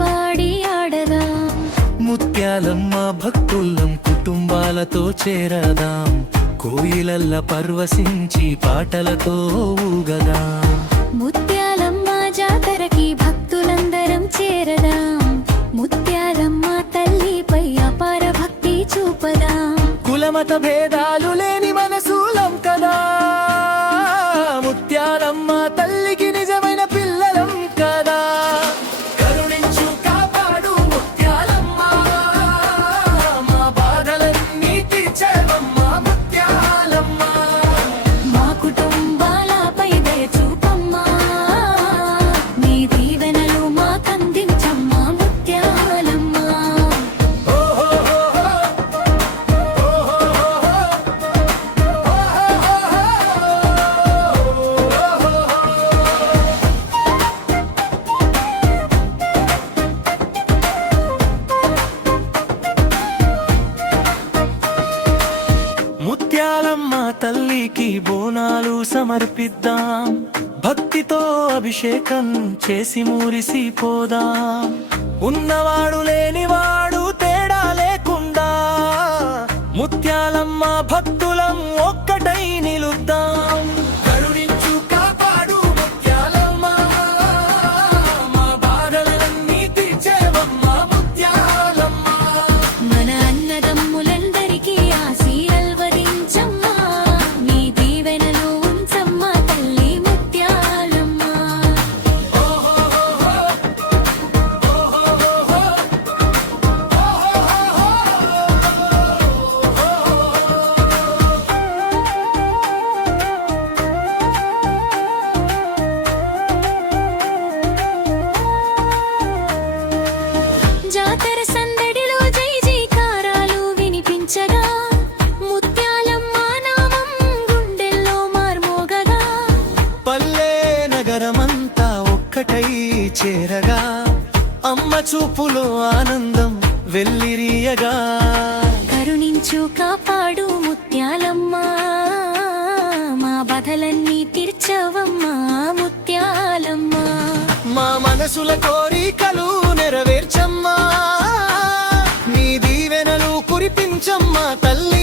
పాడి ఆడదాం. ముత్యాలమ్మ భక్తులం కుటుంబాలతో చేరదాం, కోయిలల్ల పర్వశించి పాటలతో ఊగదాం. ముత్యాలమ్మ జాతరకి భక్తులందరం చేరదాం, ముత్యాలమ్మ తల్లిపై అపార భక్తి చూపదాం. కులమత భేదాలు లేని మనసులం కదా, ముత్యాలమ్మ తల్లికి నిజమైన పిల్లలం కదా. కరుణించు కాపాడు ముత్యాలమ్మ, మా బాధలన్నీ తీర్చేవమ్మ ముత్యాలమ్మ. మా కుటుంబాలపై దయ చూపమ్మా, నీ దీవెనలు మాకందించమ్మా ముత్యాలమ్మ. ముత్యాలమ్మ తల్లికి బోనాలు సమర్పిద్దాం, భక్తితో అభిషేకం చేసి మురిసిపోదాం. ఉన్నవాడు లేనివాడు తేడా లేకుండా ముత్యాలమ్మ భక్తులం ఒక్కటై నిలుద్దాం. కరుణించు కాపాడు ముత్యాలమ్మ, మా బాధలన్నీ తీర్చేవమ్మ ముత్యాలమ్మ. మన అన్నదమ్ములందరికీ ఆశీర్వదించమ్మా, నీ దీవెనలు ఉంచమ్మా తల్లి ముత్యాలమ్మ. జాతర సందడిలో జై జైకారాలు వినిపించగా, ముత్యాలమ్మ నామం గుండెల్లో మార్మోగగా. పల్లె నగరమంతా ఒక్కటై చేరగా, అమ్మ చూపులో ఆనందం వెల్లిరియగా. కరుణించు కాపాడు ముత్యాలమ్మ, మా బాధలన్నీ తీర్చవమ్మా ముత్యాలమ్మ. మా మనసుల కోరికలు నెరవేర్చమ్మా, నీ దీవెనలు కురిపించమ్మా తల్లి.